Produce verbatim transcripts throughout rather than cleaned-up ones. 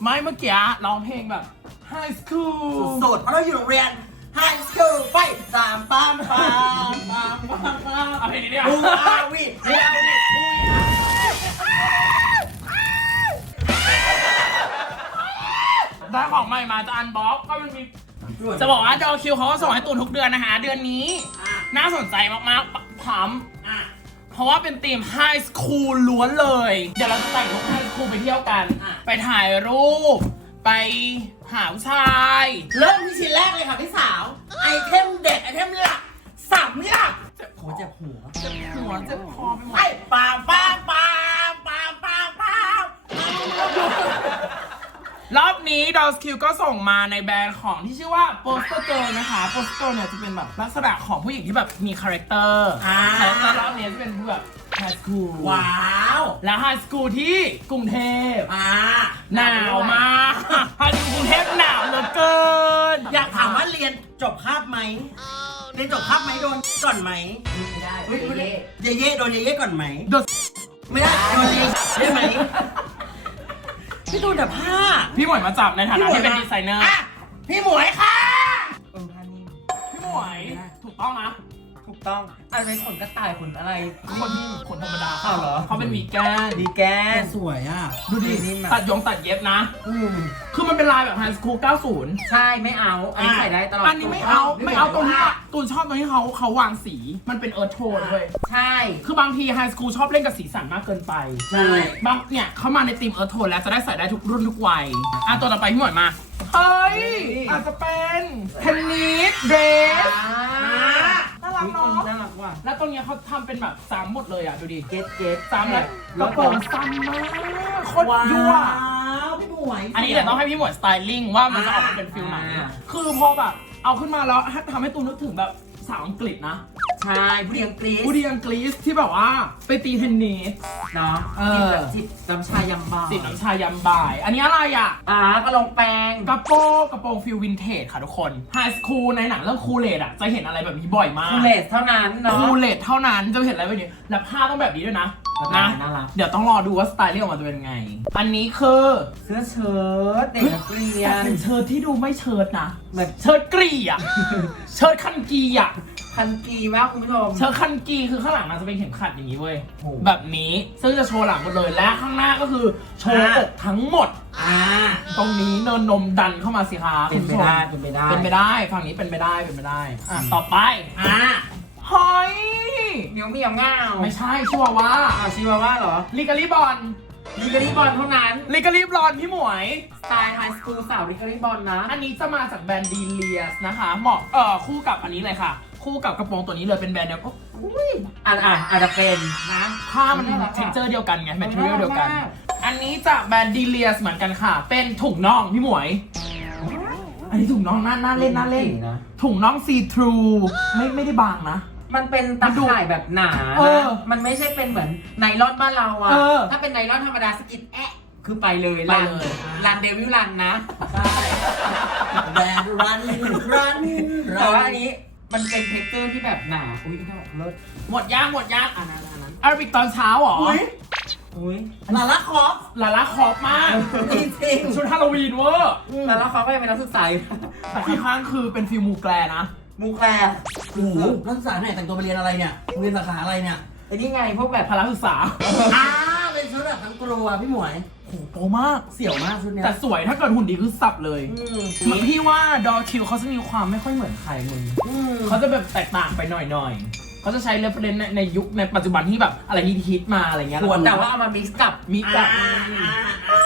ไม่เมื่อกี้ร้องเพลงแบบ High School สุดๆเพราะเราอยู่โรงเรียน High School ไปสามปามปามปามปามปามเอาเพลงนี้เนี่ยอูอาวิอูอาวิได้ของใหม่มาจะอันบ็อกก็มันมีจะบอกว่าดอคิวเขาก็ส่งให้ตูนทุกเดือนนะคะเดือนนี้น่าสนใจมากๆพร้อมเพราะว่าเป็นธีม High School ล้วนเลยเดี๋ยวเราจะแต่งลุค High School ไปเที่ยวกันไปถ่ายรูปไปหาผู้ชายเริ่มที่ชิ้นแรกเลยค่ะพี่สาวไอเทมเด็ดไอเทมหลักสับนี่ล่ะเจ็บหัวเจ็บหัวเจ็บหัวเจ็บคอไปหมดไอปามปามปามปามปามปามรอบนี้ดอคิวก็ส่งมาในแบรนด์ของที่ชื่อว่าโปสเตอร์เกิร์ลนะคะโปสเตอร์เนี่ยจะเป็นแบบลักษณะของผู้หญิงที่แบบมีคาแรคเตอร์คาแรคเตอร์รอบนี้จะเป็นแบบไฮสคูลว้าวแล้วไฮสคูลที่กรุงเทพอ่าหนาวมากไฮสคูลกรุงเทพหนาวเหลือเกินอยากถามว่าเรียนจบคาบไหมเรียนจบคาบไหมโดนก่อนไหมไม่ได้เฮ้ยเย่เย่เย่โดนเย่เย่ก่อนไหมโดนไม่ได้โดนเย่ได้ไหมพี่โดนแต่ผ้าพี่หมวยมาจับในฐานะที่เป็นดีไซเนอร์ะพี่หมวยค่ะเออผ้านิ่มพี่หมวยถูกต้องนะถูกต้องอะไรขนกระต่ายขนอะไรคนที่ขนธรรมดาอ้าวเหรอเขาเป็นวีแกนดีแกนสวยอ่ะดูดินิ่มอะตัดยงตัดเย็บนะอืมคือมันเป็นลายแบบไฮสคูลเก้าสิบใช่ไม่เอา อันนี้ใส่ได้ตลอดอันนี้ไม่เอาไม่เอาตรงนี้อะตูนชอบตรงที่เขาเขาวางสีมันเป็นเอิร์ธโทนเว้ยใช่คือบางทีไฮสคูลชอบเล่นกับสีสันมากเกินไปใช่บางเนี่ยเขามาในธีมเอิร์ธโทนแล้วจะได้ใส่ได้ทุกรุ่นทุกวัยอ่ะตัวต่อไปพี่หมวยมาเฮ้ยอาจจะเป็นเทนนิสเดรส น่ารักเนาะน่ารักว่ะแล้วตรงเนี้ยเขาทำเป็นแบบสามหมดเลยอ่ะดูดิเก็ตเก็ตสามเลยกระโปรงสั้นมากโคตรยั่วว้าวพี่หมวยอันนี้เดี๋ยวต้องให้พี่หมวยสไตลิ่งว่ามันจะออกมาเป็นฟิลไหนคือพอแบบเอาขึ้นมาแล้วทำให้ตูนนึกถึงแบบสาวอังกฤษนะใช่ผู้หญิงกรี๊ดผู้ดีอังกฤษที่แบบว่าไปตีเทนนิสเนาะเออจิบน้ำชายำบาจิบน้ำชายามบ่าย อันนี้อะไรอ่ะอ่ากระลงแปรงกระโปรงกระโปรงฟิลวินเทจค่ะทุกคนไฮสคูลในหนังเรื่องคูเลตอ่ะจะเห็นอะไรแบบนี้บ่อยมากคูเลสเท่านั้นเนาะคูเลตเท่านั้นจะเห็นอะไรแบบนี้แล้วผ้าต้องแบบนี้ด้วยนะนะนะน่ารักเดี๋ยวต้องรอดูว่าสไตล์เรียกออกมาจะเป็นไง อันนี้คือเสื้อเชิ้ตเด็กนักเรียแต่นเป็นเชิ้ตที่ดูไม่เชิ้ตนะแบบเชิ้ตกรีอ่ะ เชิ้ตคันกีอ่ะคันกีมากคุณผู้ชมเชิ้ตคันกีคือข้างหลังมันจะเป็นเข็มขัดอย่างนี้เว้ยโอ้แบบนี้ซึ่งจะโชว์หลังหมดเลยและข้างหน้าก็คือโชว์อกทั้งหมดอ่าตรงนี้เนินนมดันเข้ามาสิคะเป็นไปได้ เป็นไปได้เป็นไปได้ฝั่งนี้เป็นไปได้เป็นไปได้อ่ะต่อไปอ่าเฮ้ยเหมียวเหมียวง่าวไม่ใช่ชัวร์ว่าอ้าวชิวาว่าเหรอลิกาลิบอลลิกาลีบอลเท่านั้นลิกาลิบอลพี่หมวยสไตล์ไฮสคูลสาวลิกาลีบอลนะอันนี้จะมาจากแบรนด์ดีเลียสนะคะ เหมาะเอ่อคู่กับอันนี้เลยค่ะ คู่กับกระโปรงตัวนี้เลยเป็นแบรนด์เดียวกันอุ้ยอ่านอ่านอาจจะเป็นนะผ้ามันน่ารักอะเท็กเจอร์เดียวกันไงแมทเทียลน่ารักเดียวกันมากอันนี้จากแบรนด์ดีเลียสเหมือนกันค่ะ เป็นถุงน่องพี่หมวย อันนี้ถุงน่องน่าน่าเล่นน่าเล่นนะถุงน่องซีทรูไม่ไม่ได้บางนะมันเป็นตะข่ายแบบหนาเออนะมันไม่ใช่เป็นเหมือนไนลอนบ้านเราอะเออถ้าเป็นไนลอนธรรมดาสกิดแอะคือไปเลยไปรันเลยรันเดวิลรันนะใช่แบรนด์รันรันแต่ว่าอันนี้มันเป็นเท็กเจอร์ที่แบบหนา อุ้ยน่าเลิศหมดย่างหมดย่างอันนั้นอันนั้นอาราบิกตอนเช้าเหรออุ้ยอุ้ยลาล่าคอฟลาล่าคอฟมากจริงชุดฮาโลวีนเวอร์แต่แล้วเขาก็ยังเป็นนักศึกษาอยู่แต่ข้างๆคือเป็นฟิลมูแกลนะมูแคลร์โอ้โหนักศึกษาไหนแต่งตัวไปเรียนอะไรเนี่ยเรียนสาขาอะไรเนี่ยไอ้นี่ไงพวกแบบพละศึกษาอ่าเป็นชุดแบบทั้งกลัวพี่หมวยโหโปมากเสี่ยวมากชุดเนี้ยแต่สวยถ้าเกิดหุ่นดีคือสับเลยอืมเหมือนพี่ว่าดอคิวเขาจะมีความไม่ค่อยเหมือนใครมึงอืมเขาจะแบบแตกต่างไปหน่อยๆ เขาจะใช้เรฟเฟรนซ์ในในยุคในปัจจุบันที่แบบอะไรฮิตๆมาอะไรเงี้ยส่วนแต่ว่าเอามามิกซ์กับมีกับอ่าอ่า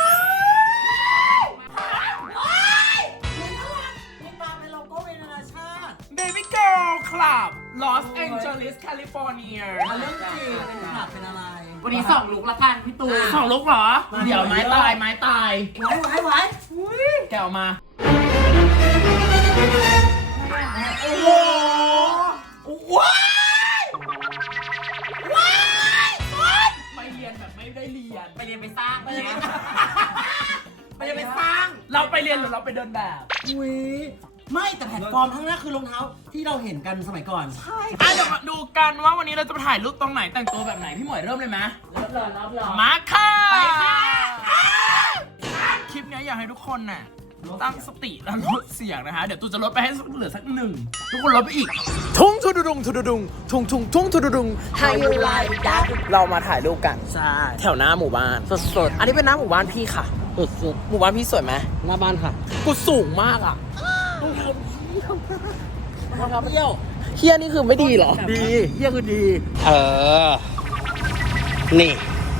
นี่ปาเป็นโลโก้เป็นนานาชาติ Baby Girl Club Los Angeles California อ่ะเรื่องจริงเป็นขาดเป็นอะไรวันนี้สองลุกละกันพี่ตูนสองลุกเหรอมาเดี๋ยวไม้ตายไม้ตายไว้ไว้ไว้แกะออกมาโอ้โหว้ายว้ายว้ายไปเรียนแบบไม่ได้เรียนไปเรียนไปสร้างไปเรียนไปจะไปสร้างเราไปเรียนหรือเราไปเดินแบบอุ้ยไม่แต่แพลตฟอร์มทั้างหน้าคือรองเท้าที่เราเห็นกันสมัยก่อนอ่ะเดี๋ยวมาดูกันว่าวันนี้เราจะไปถ่ายรูปตรงไหนแต่งตัวแบบไหนพี่หมวยเริ่มเลยไหมรับรองรับรองมาค่ะไปค่ะคลิปเนี้ยนี้อยากให้ทุกคนน่ะตั้งสติแล้วลดเสียงนะคะเดี๋ยวตูจะลดไปให้เหลือสักหนึ่งทุกคนลดไปอีกทุ่งทุดุดุงทุดุดุงทุ่งทุ่งทุ่งทุดุดุง How you like that เรามาถ่ายรูปกันใช่แถวหน้าหมู่บ้านสดอันนี้เป็นหน้าหมู่บ้านพี่ค่ะๆสุดหมู่บ้านพี่สวยไหมๆหน้าบ้านค่ะกูสูงมากอ่ะครับเที่ยวเฮียนี่คือไม่ดีเหรอดีเที่ยคือดี เออ นี่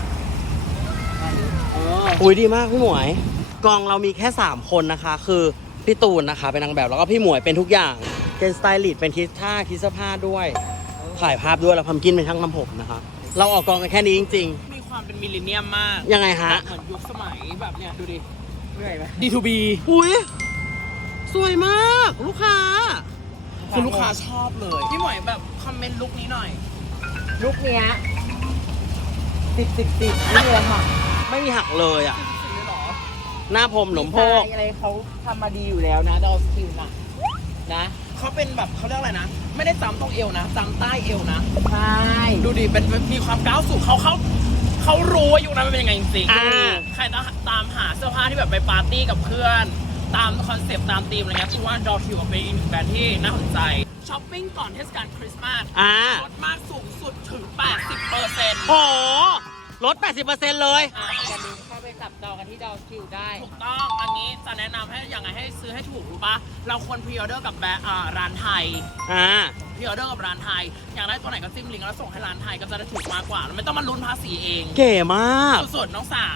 อุ้ยดีมากพี่หมวย กองเรามีแค่สามคนนะคะ คือพี่ตูนนะคะเป็นนางแบบแล้วก็พี่หมวยเป็นทุกอย่างเป็นสไตลิสต์เป็นคิดท่าคิดเสื้อผ้าด้วยถ่ายภาพด้วยแล้วพัมกินเป็นช่างทำผมนะคะเราออกกองกันแค่นี้จริงมีความเป็นมิลเลนเนียมมากๆ ยังไงฮะเหมือนยุคสมัยแบบเนี้ยดูดิเหนื่อยไหมดี ทู บีอุ้ยสวยมากลูกค้าคือลูกค้าชอบเลย พี่หมวยแบบคอมเมนต์ลุคนี้หน่อยลุกเนี้ยสิบสิบสิบไม่มีอะไรค่ะไม่มีหักเลยอ่ะสีเลยเหรอหน้าผมหนมโพกอะไรเขาทำมาดีอยู่แล้วนะดอลสคิวนะนะเขาเป็นแบบเขาเรียกอะไรนะ ไม่ได้จำตรงเอวนะจำใต้เอวนะใช่ดูดิเป็นมีความก้าวสู่เขาเขาเขารู้ว่ายุคนั้นมันเป็นยังไงจริงอ่าๆใครต้องตามหาเสื้อผ้าที่แบบไปปาร์ตี้กับเพื่อน ตามคอนเซปต์ตามธีมอะไรเงี้ยคือว่าดอคิวเป็นอีกหนึ่งแบรนด์ที่น่าสนใจช้อปปิ้งก่อนเทศกาลคริสต์มาสอ่าลดมากสูงสุดถึง แปดสิบเปอร์เซ็นต์โหลด แปดสิบเปอร์เซ็นต์ เลยอย่าลืมเข้าไปจับจองกันที่ดอลสคิวได้ถูกต้องอันนี้จะแนะนำให้อย่างไรให้ซื้อให้ถูกรู้ปะเราควรพรีออเดอร์กับแบรนด์อ่าร้านไทยอ่าพรีออเดอร์กับร้านไทย อยากได้ตัวไหนก็จิ้มลิงก์แล้วส่งให้ร้านไทยก็จะได้ถูกมากกว่าแล้วไม่ต้องมาลุ้นภาษีเองเก๋มากสุดๆน้องสาว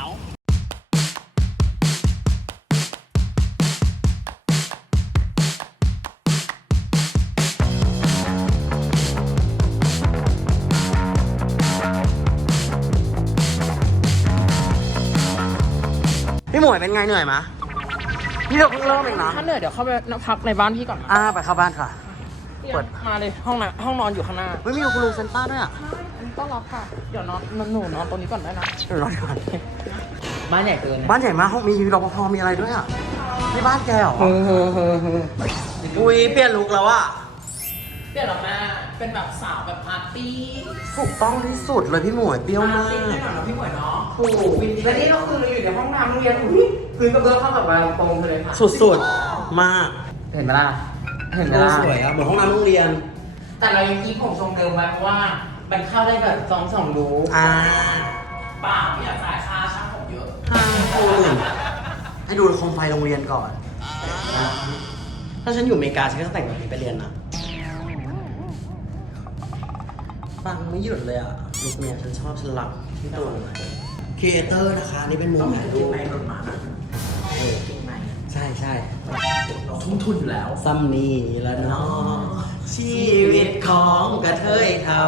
พี่หมวยเป็นไงเหนื่อยมะนี่เราเพิ่งเริ่มเองนะถ้าเหนื่อยเดี๋ยวเข้าไปพักในบ้านพี่ก่อนนะอ่าไปเข้าบ้านค่ะ เปิดมาเลยห้องน้ำห้องนอนอยู่ข้างหน้าไม่มีคุณลุงเซนต้าด้วยอ่ะอันนี้ต้อนรับค่ะเดี๋ยวนอนหนูนอนตรงนี้ก่อนได้นะเดี๋ยวรอก่อนบ้านใหญ่เกินบ้านใหญ่มากห้องมีรปภมีอะไรด้วยอ่ะนี่บ้านแกเหรอเฮ้อเฮ้อเฮ้อเฮ้ออุ้ยเปลี่ยนลุคแล้วอ่ะเปลี่ยนหรอแม่เป็นแบบสาวแบบปาร์ตี้ถูกต้องที่สุดเลยพี่หมวยเปรี้ยวมากปร์ตี้แน่นอนนะพี่หมวยเนาะถูกและนี่ก็คือเราอยู่ในห้องน้ำโรงเรียนอุ้ยพื้นกระเบื้องเข้าแบบบานตรงเลยค่ะสุดๆ มากเห็นไหมล่ะเห็นไหมดูล่ะสวยอ่ะเหมือนห้องน้ำโรงเรียนแต่เรายังคีบผมทรงเดิมไว้เพราะว่ามันเข้าได้แบบสองสองรูอ่าเปล่าไม่อยากจ่ายค่าช่างผมเยอะห้าคุณให้ดูโคมไฟโรงเรียนก่อน ถ้าฉันอยู่อเมริกาฉันก็จะแต่งแบบนี้ไปเรียนนะฟังไม่หยุดเลยอ่ะลูกเนี่ยฉันชอบฉันรักที่ตัวเลยครีเอเตอร์นะคะ นี่เป็นมุมถ่ายรูปในรถมานะเออใช่ใช่เราทุ่มทุนอยู่แล้วซัมนี่ละเนาะชีวิตของกระเทยเทา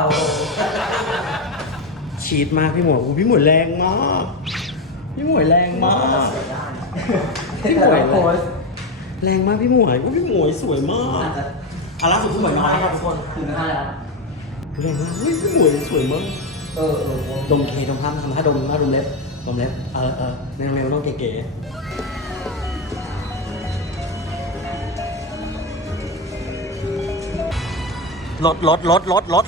ชีดมากพี่หมวยอู้พี่หมวยแรงมาก พี่หมวยแรงมาก พี่หมวยโพสแรงมากพี่หมวยอู้พี่หมวยสวยมากอ่ะล่าสุดพี่หมวยมาแล้วทุกคนถึงนั่นแล้วแรงมากเฮ้ยพี่หมวยสวยมากเออเออดมเคดมท่าทำท่าดมท่าดมเล็บดมเล็บเออเออในโรงเรียนมันต้องเก๋ๆลดลดลดลดลด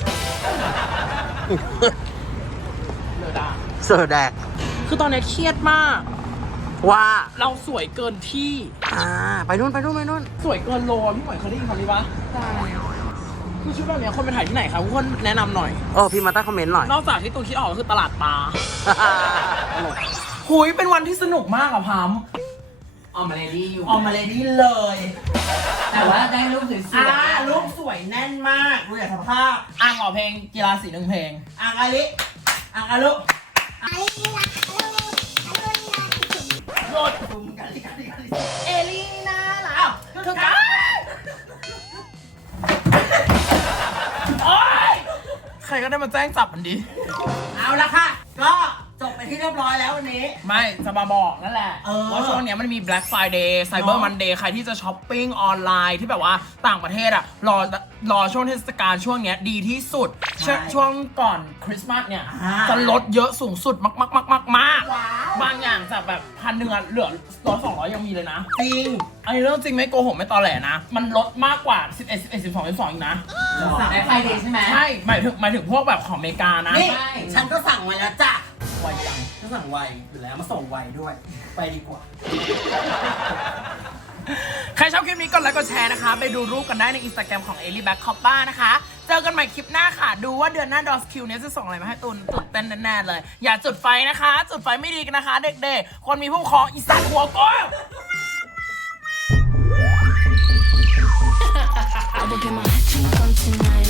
เลอดาเซอร์แดกคือตอนนี้เครียดมากว่าเราสวยเกินที่อ่าไปนู่นไปนู่นไปนู่นสวยเกินโลพี่หมวยเคยได้ยินคำนี้ปะใช่คือชุดแบบเนี้ยคนไปถ่ายที่ไหนคะทุกคนแนะนำหน่อยเออพี่มาใต้คอมเมนต์หน่อยนอกจากที่ตูนคิดออกก็คือตลาดปลาหุยเป็นวันที่สนุกมากอะพัมออมมาเลดี้อยู่ออกมาเลยนี่เลยแต่ว่าได้รูปสวยอ่าๆรูปสวยแน่นมากดูจากสภาพอ่างขอเพลงกีฬาสีหนึ่งเพลงอ่างอาลิอ่างอาลุโดดเอลีน่าล่ะอ้าวคือกันโอ๊ยใครก็ได้มาแจ้งจับมันดีเอาละค่ะ ก็จบไปที่เรียบร้อยแล้ววันนี้ไม่จะมาบอกนั่นแหละเออว่าช่วงเนี้ยมันมี Black Friday Cyber เนอะ Monday ใครที่จะช้อปปิ้งออนไลน์ที่แบบว่าต่างประเทศอะรอรอช่วงเทศกาลช่วงเนี้ยดีที่สุดชช่วงก่อนคริสต์มาสเนี่ยอ่าจะลดเยอะสูงสุดมากมากมากมากมากว้าวบางอย่างจากแบบพันหนึ่งอะเหลือร้อยสองร้อยยังมีเลยนะจริงอันนี้เรื่องจริงไม่โกหกไม่ตอแหลนะ มันลดมากกว่าสิบเอ็ด สิบเอ็ด สิบสอง สิบสองอีกนะแบ็คไฟเดย์ใช่ไหมใช่หมายถึงหมายถึงพวกแบบของอเมริกานะนี่ใช่ฉันก็สั่งมาแล้วจ้ะไวจังถ้าสั่งไวอยู่แล้วมาส่งไวด้วย ไปดีกว่าใครชอบคลิปนี้กดไลค์กดแชร์นะคะ ไปดูรูปกันได้ในอินสตาแกรมของ Ellie Black Coppa นะคะ เจอกันใหม่คลิปหน้าค่ะ ดูว่าเดือนหน้าดอสคิวเนี้ยจะส่งอะไรมาให้ตุนตื่นเต้นแน่ๆเลย อย่าจุดไฟนะคะ จุดไฟไม่ดีกันนะคะ เด็กๆ คนมีผู้ปกครองอีสัตว์หัวโก้ I will get my head tonight.